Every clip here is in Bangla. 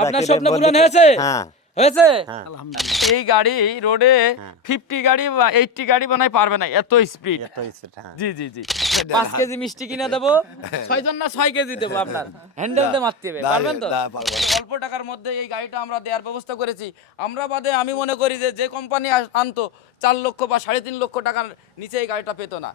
আপনার স্বপ্ন পূরণ হয়েছে? হ্যাঁ হয়েছে হ্যাঁ আলহামদুলিল্লাহ। এই গাড়ি রোডে 50 গাড়ি বা 80 গাড়ি বানাই পারবে না, এত স্পিড। এত স্পিড, হ্যাঁ। জি জি জি 5 কেজি মিষ্টি কিনে দেবো, 6 জন না 6 কেজি দেবো, আপনার হ্যান্ডেল দিয়ে মারতে হবে, পারবেন তো? অল্প টাকার মধ্যে এই গাড়িটা আমরা দেওয়ার ব্যবস্থা করেছি। আমরা বাদে আমি মনে করি যে যে কোম্পানি আনতো 4 লক্ষ বা 3.5 লক্ষ টাকার নিচে এই গাড়িটা পেতো না।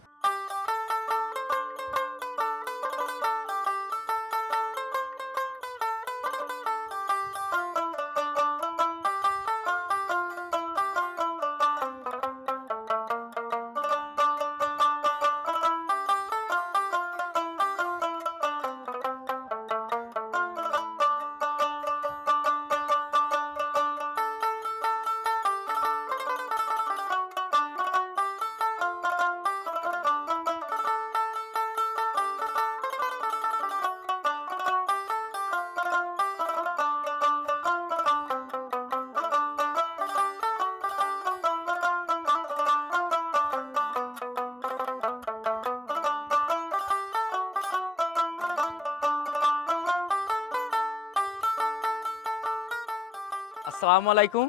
আসসালামু আলাইকুম।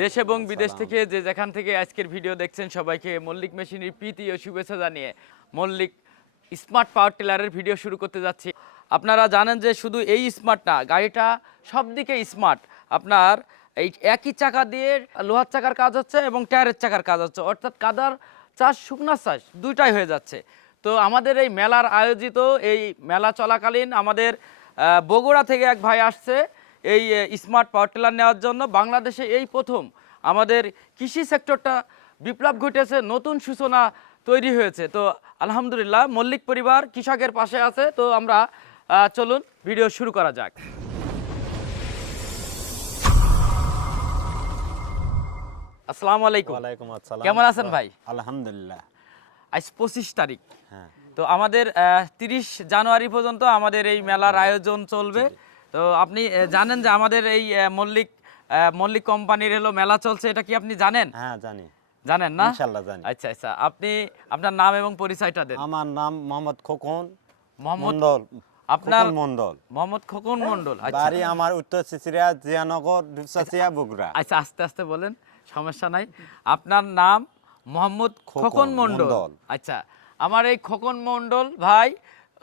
দেশ এবং বিদেশ থেকে যে যেখান থেকে আজকের ভিডিও দেখছেন সবাইকে মল্লিক মেশিনের প্রীতি ও শুভেচ্ছা জানিয়ে মল্লিক স্মার্ট পাওয়ার টিলারের ভিডিও শুরু করতে যাচ্ছি। আপনারা জানেন যে শুধু এই স্মার্ট না, গাড়িটা সব দিকে স্মার্ট। আপনার এই একই চাকা দিয়ে লোহার চাকার কাজ হচ্ছে এবং টায়ারের চাকার কাজ হচ্ছে, অর্থাৎ কাদার চাষ শুকনা চাষ দুইটাই হয়ে যাচ্ছে। তো আমাদের এই মেলার আয়োজিত এই মেলা চলাকালীন আমাদের বগুড়া থেকে এক ভাই আসছে এই স্মার্ট পাওয়ার টিলার নেওয়ার জন্য। বাংলাদেশে এই প্রথম আমাদের কৃষি সেক্টরটা বিপ্লব ঘটেছে, নতুন সূচনা তৈরি হয়েছে। তো আলহামদুলিল্লাহ মল্লিক পরিবার কৃষকের পাশে আছে। তো আমরা চলুন ভিডিও শুরু করা যাক। আসসালামু আলাইকুম। ওয়ালাইকুম আসসালাম। কেমন আছেন ভাই? আলহামদুলিল্লাহ। আজ 25 তারিখ। হ্যাঁ তো আমাদের 30 জানুয়ারি পর্যন্ত আমাদের এই মেলার আয়োজন চলবে। তো আপনি জানেন যে আমাদের এই মল্লিক কোম্পানির হলো মেলা চলছে, এটা কি আপনি জানেন? হ্যাঁ জানি, জানেন না? ইনশাআল্লাহ জানি। আচ্ছা আচ্ছা, আপনি আপনার নাম এবং পরিচয়টা দেন। আমার নাম মোহাম্মদ খোকন মোহাম্মদ মন্ডল। আপনার খোকন মন্ডল। মোহাম্মদ খোকন মন্ডল। আচ্ছা বাড়ি আমার উত্তর চিচিরিয়া জিয়ানগর দুপচাচিয়া বগুড়া। আচ্ছা, আস্তে আস্তে বলেন, সমস্যা নাই। আপনার নাম মোহাম্মদ খোকন মন্ডল। আচ্ছা, আমার এই খোকন মন্ডল ভাই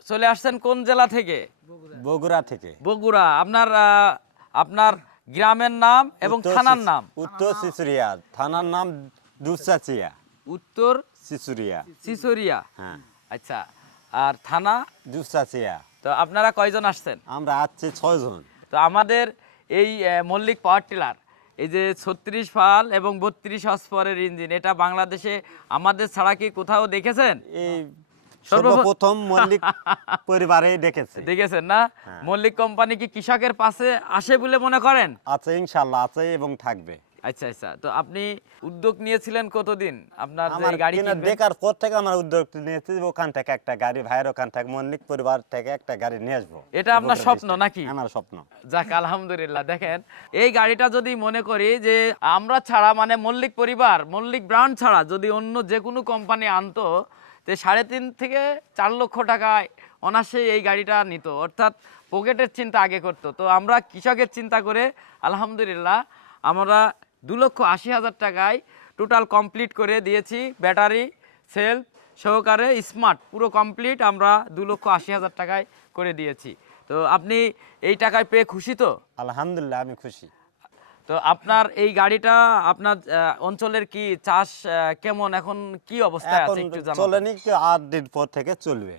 চলে আসছেন কোন জেলা থেকে? বগুড়া থেকে। বগুড়া। আপনার গ্রামের নাম এবং থানার নাম? উত্তর চিচুরিয়া, থানার নাম দুপচাচিয়া। উত্তর চিচুরিয়া। সিসুরিয়া। হ্যাঁ আচ্ছা, আর থানা? দুপচাচিয়া। তো আপনারা কয়জন আসছেন? আমরা আছি 6 জন। তো আমাদের এই মল্লিক পাওয়ার টিলার, এই যে 36 ফাল এবং 32 হর্স পাওয়ারের ইঞ্জিন, এটা বাংলাদেশে আমাদের ছাড়া কি কোথাও দেখেছেন? এই সর্বপ্রথম মল্লিক পরিবারে দেখেছেন না? মল্লিক কোম্পানি কি কৃষকের পাশে আসে বলে মনে করেন? আছে, ইনশাআল্লাহ আছে এবং থাকবে। আচ্ছা আচ্ছা, তো আপনি উদ্যোগ নিয়েছিলেন কতদিন আপনার যে আমার গাড়ি কিনা কিনবেন? দেখার পর থেকে আমার উদ্যোগ নিয়েছি, ওখান থেকে একটা গাড়ি, ভাইয়ের ওখান থেকে মল্লিক পরিবার থেকে একটা গাড়ি নিয়ে আসবো। এটা আপনার স্বপ্ন নাকি? আমার স্বপ্ন। যাক আলহামদুলিল্লাহ। দেখেন এই গাড়িটা যদি মনে করি যে আমরা ছাড়া, মানে মল্লিক পরিবার, মল্লিক ব্র্যান্ড ছাড়া যদি অন্য যে কোনো কোম্পানি আনতো, তো 3.5 থেকে 4 লক্ষ টাকায় অনায়াসে এই গাড়িটা নিত, অর্থাৎ পকেটের চিন্তা আগে করতো। তো আমরা কৃষকের চিন্তা করে আলহামদুলিল্লাহ আমরা 2,80,000 টাকায় টোটাল কমপ্লিট করে দিয়েছি। ব্যাটারি সেলফ সহকারে স্মার্ট পুরো কমপ্লিট আমরা 2,80,000 টাকায় করে দিয়েছি। তো আপনি এই টাকায় পেয়ে খুশি তো? আলহামদুলিল্লাহ আমি খুশি। তো আপনার এই গাড়িটা আপনার অঞ্চলের কি চাষ কেমন, এখন কি অবস্থায় আছে একটু জানাবেন? চলেনি, 8 দিন পর থেকে চলবে,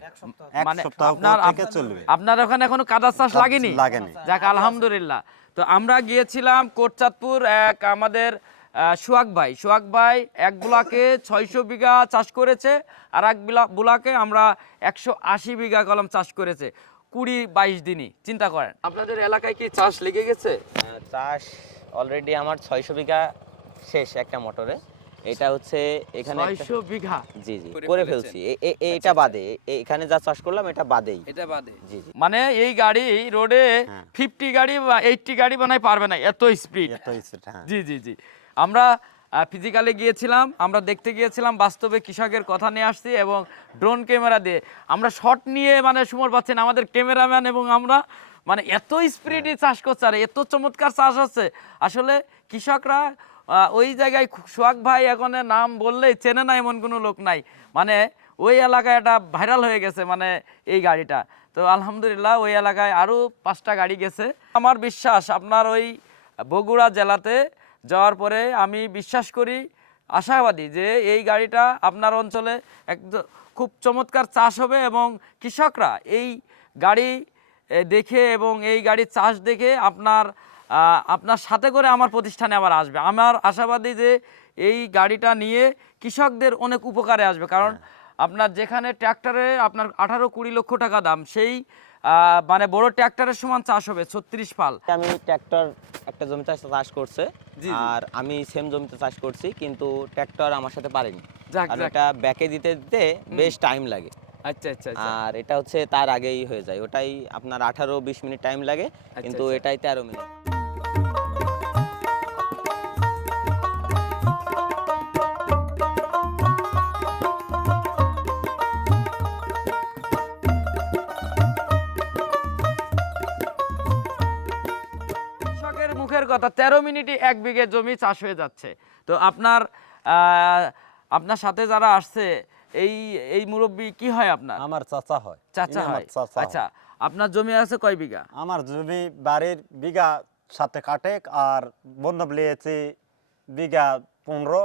এক মানে সপ্তাহ পর থেকে চলবে। আপনার ওখানে এখনো কাদা চাষ লাগেনি? লাগেনি। যাক আলহামদুলিল্লাহ। তো আমরা গিয়েছিলাম কোটচাঁদপুর, এক আমাদের সোহাগ ভাই এক ব্লকে 600 বিঘা চাষ করেছে, আর এক ব্লকে আমরা 180 বিঘা কলম চাষ করেছে 20-22 দিনই। চিন্তা করেন, আপনাদের এলাকায় কি চাষ লেগে গেছে? চাষ অলরেডি আমার 600 বিঘা শেষ একটা মোটরে। এটা হচ্ছে এখানে 600 বিঘা জি জি করে ফেলছি। এটা বাদে এখানে যা চাষ করলাম এটা বাদেই। এটা বাদে জি জি মানে এই গাড়ি রোডে 50 গাড়ি বা 80 গাড়ি বানাই পারবে না, এত স্পিড। এত স্পিড, হ্যাঁ। জি জি জি আমরা ফিজিক্যালি গিয়েছিলাম, আমরা দেখতে গিয়েছিলাম, বাস্তবে কৃষকের কথা নিয়ে আসছি এবং ড্রোন ক্যামেরা দিয়ে আমরা শট নিয়ে মানে সুমর পাচ্ছেন আমাদের ক্যামেরাম্যান এবং আমরা মানে এত স্পিডে চাষ করছে আর এত চমৎকার চাষ হচ্ছে আসলে কৃষকরা ওই জায়গায় সোহাগ ভাই এখন নাম বললেই চেনে না এমন কোনো লোক নাই, মানে ওই এলাকায় এটা ভাইরাল হয়ে গেছে মানে এই গাড়িটা। তো আলহামদুলিল্লাহ ওই এলাকায় আরও 5টা গাড়ি গেছে। আমার বিশ্বাস আপনার ওই বগুড়া জেলাতে যাওয়ার পরে আমি বিশ্বাস করি, আশাবাদী যে এই গাড়িটা আপনার অঞ্চলে একদম খুব চমৎকার চাষ হবে এবং কৃষকরা এই গাড়ি দেখে এবং এই গাড়ির চাষ দেখে আপনার সাথে করে আমার প্রতিষ্ঠানে আবার আসবে। আমার আশাবাদী যে এই গাড়িটা নিয়ে কৃষকদের অনেক উপকারে আসবে, কারণ আপনার যেখানে ট্র্যাক্টরে আপনার 18-20 লক্ষ টাকা দাম, সেই মানে বড় ট্র্যাক্টরের সমান চাষ হবে 36 ফাল। আমি ট্র্যাক্টর একটা জমিতে চাষ করছে আর আমি সেম জমিতে চাষ করছি, কিন্তু ট্র্যাক্টর আমার সাথে পারেনি, আর এটা ব্যাকে দিতে দিতে বেশ টাইম লাগে। আচ্ছা আচ্ছা। আর এটা হচ্ছে তার আগেই হয়ে যায়, ওটাই আপনার 18-20 মিনিট টাইম লাগে, কিন্তু এটাই 13 মিনিট। কৃষকের মুখের কথা 13 মিনিটে 1 বিঘে জমি চাষ হয়ে যাচ্ছে। তো আপনার সাথে যারা আসছে এই মুরব্বি কি হয় আপনার? আমার চাচা হয়। চাচা হয়। আচ্ছা, আপনার জমি আছে কয় বিঘা? আমার জমি বাড়ির বিঘা 7 কাটে আর বন্ধব লিয়েছি বিঘা 15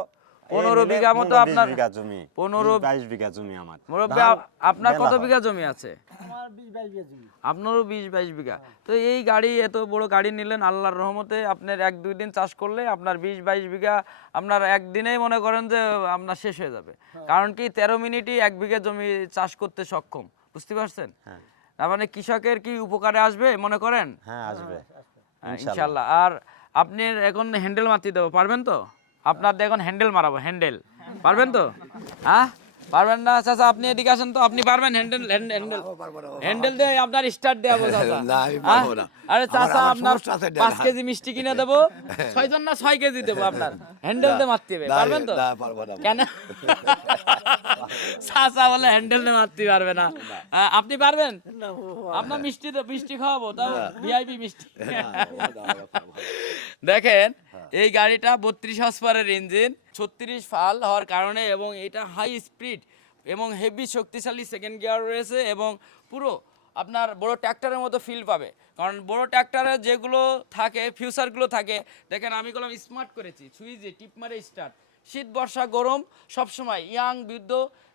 বিঘা মতো আপনার বিঘা জমি, 22 বিঘা জমি আমার। মুরব্বি আপনার কত বিঘা জমি আছে? আমার 20-22 বিঘা জমি। আপনারও 20-22 বিঘা। তো এই গাড়ি এত বড় গাড়ি নিলেন আল্লাহর রহমতে, আপনার 1-2 দিন চাষ করলে আপনার 20-22 বিঘা আপনার একদিনেই মনে করেন যে আপনার শেষ হয়ে যাবে। কারণ কি 13 মিনিটই 1 বিঘা জমি চাষ করতে সক্ষম, বুঝতে পারছেন? তার মানে কৃষকের কি উপকারে আসবে মনে করেন? হ্যাঁ আসবে ইনশাআল্লাহ। আর আপনি এখন হ্যান্ডেল মারতে দেবো, পারবেন তো? আপনার এখন হ্যান্ডেল মারাবো, হ্যান্ডেল পারবেন তো? হ্যাঁ পারবেন না চাচা? আপনি এদিকে আসেন তো, আপনি পারবেন হ্যান্ডেল? হ্যান্ডেল দিয়ে আপনার স্টার্ট দেবো চাচা। আরে চাচা আপনার 5 কেজি মিষ্টি কিনে দেবো, 6 জন না 6 কেজি দেবো, আপনার হ্যান্ডেল দিয়ে মারতে হবে, পারবেন তো? কেন চাচা বলে হ্যান্ডেল দিয়ে মারতে পারবে না? আপনি পারবেন? আপনার মিষ্টি খাওয়াবো, তাও ভিআইপি মিষ্টি। দেখেন এই গাড়িটা 32 হর্স পাওয়ারের ইঞ্জিন, 36 ফাল হওয়ার কারণে এবং এটা হাই স্পিড এবং হেভি শক্তিশালী সেকেন্ড গিয়ার রয়েছে এবং পুরো আপনার বড় ট্র্যাক্টরের মতো ফিল পাবে। কারণ বড় ট্র্যাক্টরে যেগুলো থাকে ফিউচারগুলো থাকে, দেখেন আমি কলম স্মার্ট করেছি, সুইচে টিপ মারে স্টার্ট, শীত বর্ষা গরম সবসময়, ইয়াং বৃদ্ধ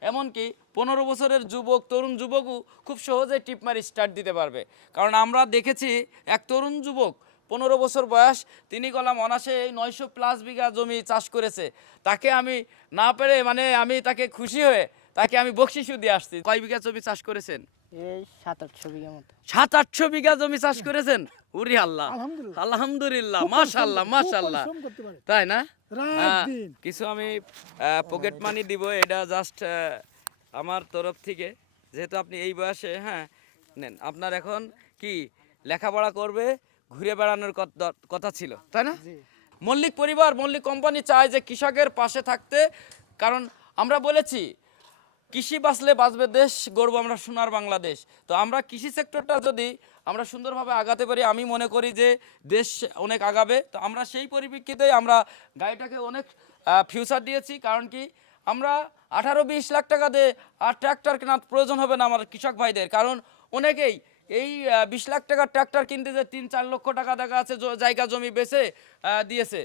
এমনকি 15 বছরের যুবক তরুণ যুবকও খুব সহজে টিপ মারে স্টার্ট দিতে পারবে। কারণ আমরা দেখেছি এক তরুণ যুবক 15 বছর বয়স, তিনি কলাম অনাসে 900+ বিঘা জমি চাষ করেছে, তাকে আমি না পেরে মানে আমি তাকে খুশি হয়ে তাকে আমি বকশিশও দিয়ে আসছি। কয় বিঘা জমি চাষ করেছেন? এই 700-800 বিঘা মতো। 700-800 বিঘা জমি চাষ করেছেন? উরি আল্লাহ, আলহামদুলিল্লাহ, মাশাআল্লাহ মাশাআল্লাহ, তাই না? কিছু আমি পকেট মানি দিব, এটা জাস্ট আমার তরফ থেকে, যেহেতু আপনি এই বয়সে, হ্যাঁ নেন। আপনার এখন কি লেখাপড়া করবে, ঘুরে বেড়ানোর কথা ছিল, তাই না? মল্লিক পরিবার, মল্লিক কোম্পানি চায় যে কৃষকের পাশে থাকতে, কারণ আমরা বলেছি কৃষি বাঁচলে বাঁচবে দেশ, গর্ব আমরা সোনার বাংলাদেশ। তো আমরা কৃষি সেক্টরটা যদি আমরা সুন্দরভাবে আগাতে পারি, আমি মনে করি যে দেশ অনেক আগাবে। তো আমরা সেই পরিপ্রেক্ষিতেই আমরা গাড়িটাকে অনেক ফিউচার দিয়েছি, কারণ কি আমরা 18-20 লাখ টাকা দিয়ে আর ট্র্যাক্টর কেনার প্রয়োজন হবে না আমার কৃষক ভাইদের, কারণ অনেকেই এই 20 লাখ টাকার ট্র্যাক্টর কিনতে যে 3-4 লক্ষ টাকা দেখা আছে জায়গা জমি বেচে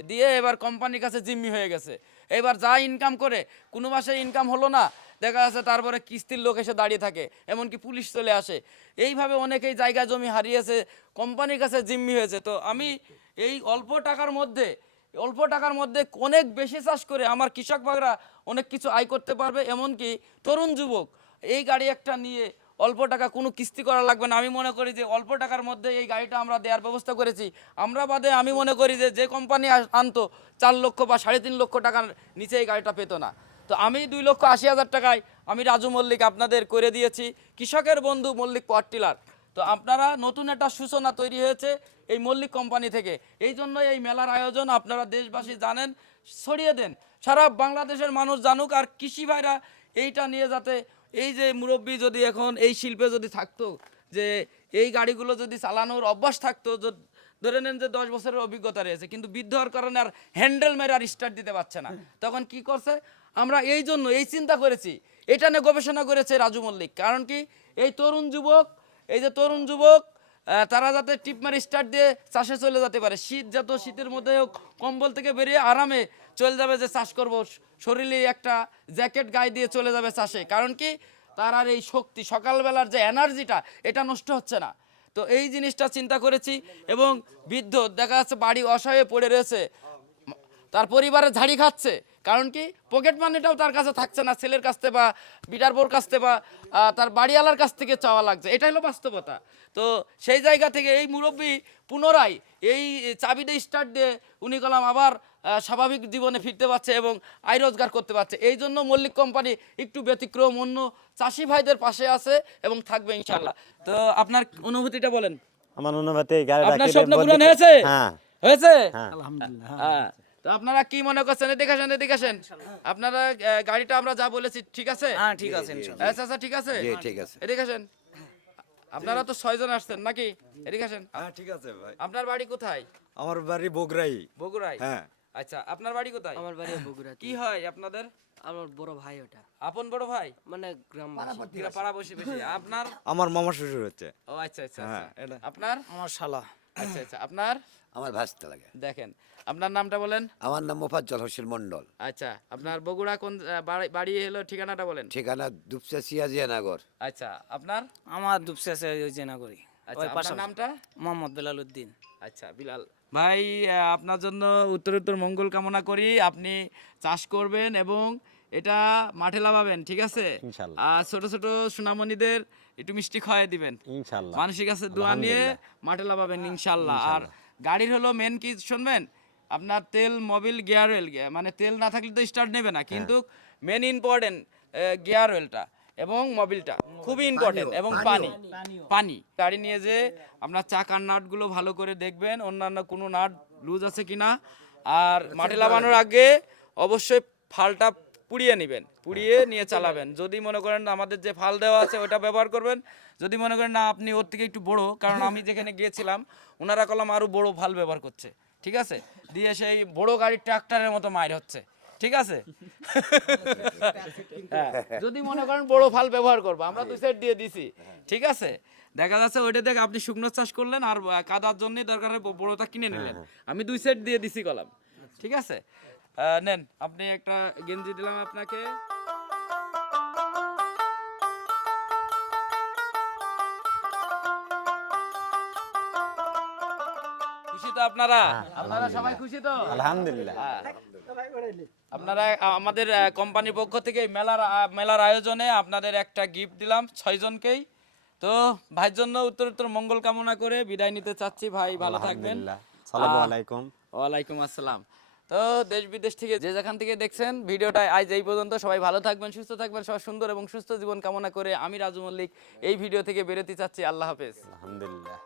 দিয়ে এবার কোম্পানির কাছে জিম্মি হয়ে গেছে। এবার যা ইনকাম করে কোনো মাসে ইনকাম হলো না, দেখা যাচ্ছে তারপরে কিস্তির লোক এসে দাঁড়িয়ে থাকে, এমনকি পুলিশ চলে আসে। এইভাবে অনেকেই জায়গা জমি হারিয়েছে, কোম্পানির কাছে জিম্মি হয়েছে। তো আমি এই অল্প টাকার মধ্যে অনেক বেশি চাষ করে আমার কৃষক ভাইরা অনেক কিছু আয় করতে পারবে, এমনকি তরুণ যুবক এই গাড়ি একটা নিয়ে অল্প টাকা কোনো কিস্তি করা লাগবে না। আমি মনে করি যে অল্প টাকার মধ্যে এই গাড়িটা আমরা দেওয়ার ব্যবস্থা করেছি। আমরা বাদে আমি মনে করি যে কোম্পানি আনতো 4 লক্ষ বা 3.5 লক্ষ টাকার নিচে এই গাড়িটা পেতো না। তো আমি 2,80,000 টাকায় আমি রাজু মল্লিক আপনাদের করে দিয়েছি, কৃষকের বন্ধু মল্লিক পাওয়ার টিলার। তো আপনারা নতুন একটা সূচনা তৈরি হয়েছে এই মল্লিক কোম্পানি থেকে। এই জন্য এই মেলার আয়োজন আপনারা দেশবাসী জানেন, ছড়িয়ে দেন, সারা বাংলাদেশের মানুষ জানুক। আর কৃষি ভাইরা এইটা নিয়ে যাতে, এই যে মুরব্বী যদি এখন এই শিল্পে যদি থাকতো, যে এই গাড়িগুলো যদি চালানোর অভ্যাস থাকতো, ধরে নেন যে 10 বছরের অভিজ্ঞতা রয়েছে, কিন্তু বৃদ্ধ হওয়ার কারণে আর হ্যান্ডেল মেরে আর স্টার্ট দিতে পারছে না, তখন কি করছে? আমরা এই জন্য এই চিন্তা করেছি, এটা নিয়ে গবেষণা করেছে রাজু মল্লিক। কারণ কি, এই তরুণ যুবক, এই যে তরুণ যুবক, তারা যাতে টিপ মারি স্টার্ট দিয়ে চাষে চলে যেতে পারে। শীত যত, শীতের মধ্যে কম্বল থেকে বেরিয়ে আরামে চলে যাবে যে চাষ করব, শরীরে একটা জ্যাকেট গায়ে দিয়ে চলে যাবে চাষে। কারণ কি, তার আর এই শক্তি, সকালবেলার যে এনার্জিটা, এটা নষ্ট হচ্ছে না। তো এই জিনিসটা চিন্তা করেছি। এবং বৃদ্ধ দেখা যাচ্ছে বাড়ি অসহায়ে পড়ে রয়েছে, তার পরিবারের ঝাড়ি খাচ্ছে, কারণ কি পকেট মানিটাও তার কাছে থাকছে না, ছেলের কাছ থেকে বা বিটার বোর কাছ থেকে বা তার বাড়িওয়ালার কাছ থেকে চাওয়া লাগছে। এটা হলো বাস্তবতা। তো সেই জায়গা থেকে এই মুরব্বী পুনরায় এই চাবিতে স্টার্ট দিয়ে উনি কলাম আবার স্বাভাবিক জীবনে ফিরতে পারছে এবং আয় রোজগার করতে পারছে। এই জন্য মল্লিক কোম্পানি একটু ব্যতিক্রম, অন্য চাষি ভাইদের পাশে আছে এবং থাকবে ইনশাল্লাহ। তো আপনার অনুভূতিটা বলেন। আমার অনুমতি গাড়িটা আপনার কিনে স্বপ্ন বলতে- পূরণ হয়েছে? হ্যাঁ হয়েছে? হ্যাঁ হ্যাঁ। তো আপনারা কি মনে করছেন? এদিকে আসেন, এদিকে আসেন। আপনারা গাড়িটা আমরা যা বলেছি ঠিক আছে? হ্যাঁ ঠিক আছে ইনশাআল্লাহ। আচ্ছা আচ্ছা, ঠিক আছে, ঠিক আছে। এদিকে আসেন। আপনারা তো 6 জন আসছেন নাকি? এদিকে আসেন। হ্যাঁ ঠিক আছে ভাই। আপনার বাড়ি কোথায়? আমার বাড়ি বগুড়াই। বগুড়ায়? হ্যাঁ। আচ্ছা, আপনার বাড়ি কোথায়? আমার বাড়ি বগুড়া। কি হয় আপনাদের? আমার বড় ভাই ওটা, আপন বড় ভাই? মানে গ্রাম পাড়া বসে বেশি। আপনার? আমার মামা শ্বশুর হচ্ছে। ও আচ্ছা আচ্ছা হ্যাঁ, আচ্ছা। এটা। আপনার? আমার শালা। আচ্ছা আচ্ছা। আপনার? আমার ভাসতে লাগে। দেখেন, আপনার নামটা বলেন। আমার নাম মোফাজ্জল হোসেন মন্ডল। আচ্ছা, আপনার বগুড়া কোন বাড়ি হলো, ঠিকানাটা বলেন। ঠিকানা দুপচা সিয়াজিয়ানগর। আচ্ছা, আপনার? আমার দুপসে আছে ওই জেনাগরি। আচ্ছা, আপনার নামটা? মোহাম্মদ বেলাল উদ্দিন। আচ্ছা, বিলাল ভাই, আপনার জন্য উত্তর মঙ্গল কামনা করি। আপনি চাষ করবেন এবং এটা মাঠে লাগাবেন, ঠিক আছে? ইনশাল্লাহ। আর ছোট ছোট সোনামণিদের একটু মিষ্টি খাওয়াই দিবেন ইনশাল্লাহ। মানুষের কাছে দোয়া নিয়ে মাঠে লাগাবেন ইনশাল্লাহ। আর গাড়ির হলো মেন কি শুনবেন, আপনার তেল, মোবিল, গিয়ার অয়েল। মানে তেল না থাকলে তো স্টার্ট নেবে না, কিন্তু মেন ইম্পর্টেন্ট গিয়ার অয়েলটা এবং মোবিলটা খুবই ইম্পর্টেন্ট, এবং পানি। গাড়ি নিয়ে যে আপনার চাকার নাটগুলো ভালো করে দেখবেন, অন্যান্য কোনো নাট লুজ আছে কিনা। আর মাঠে লাগানোর আগে অবশ্যই ফালটা পুড়িয়ে নেবেন, পুড়িয়ে নিয়ে চালাবেন। যদি মনে করেন আমাদের যে ফাল দেওয়া আছে ওটা ব্যবহার করবেন, যদি মনে করেন না আপনি ওর থেকে একটু বড়, কারণ আমি যেখানে গিয়েছিলাম ওনারা কলাম আরো বড় ফাল ব্যবহার করছে, ঠিক আছে? দিয়ে সেই বড় গাড়ির ট্রাক্টরের মতো মাইর হচ্ছে, ঠিক আছে? হ্যাঁ, যদি মনে করেন বড় ফাল ব্যবহার করবো, আমরা 2 সাইড দিয়ে দিছি, ঠিক আছে? দেখা যাচ্ছে ওইটা দেখে আপনি শুকনো চাষ করলেন আর কাদার জন্য দরকার হয় বড়টা কিনে নিলেন। আমি 2 সাইড দিয়ে দিছি কলাম, ঠিক আছে? নেন, আপনি একটা গেঞ্জি দিলাম আপনাকে। খুশি তো আপনারা? আপনারা সবাই খুশি তো? আলহামদুলিল্লাহ। আপনারা আমাদের কোম্পানির পক্ষ থেকে মেলার আয়োজনে আপনাদের একটা গিফট দিলাম 6 জনকেই। তো ভাইয়ের জন্য উত্তর মঙ্গল কামনা করে বিদায় নিতে চাচ্ছি। ভাই ভালো থাকবেন। আসসালামু আলাইকুম। ওয়ালাইকুম আসসালাম। তো দেশ বিদেশ থেকে যে যেখান থেকে দেখছেন ভিডিওটা আজ এই পর্যন্ত। সবাই ভালো থাকবেন, সুস্থ থাকবেন, সবাই সুন্দর এবং সুস্থ জীবন কামনা করে আমি রাজু মল্লিক এই ভিডিও থেকে বেরোতে চাচ্ছি। আল্লাহ হাফেজ। আলহামদুলিল্লাহ।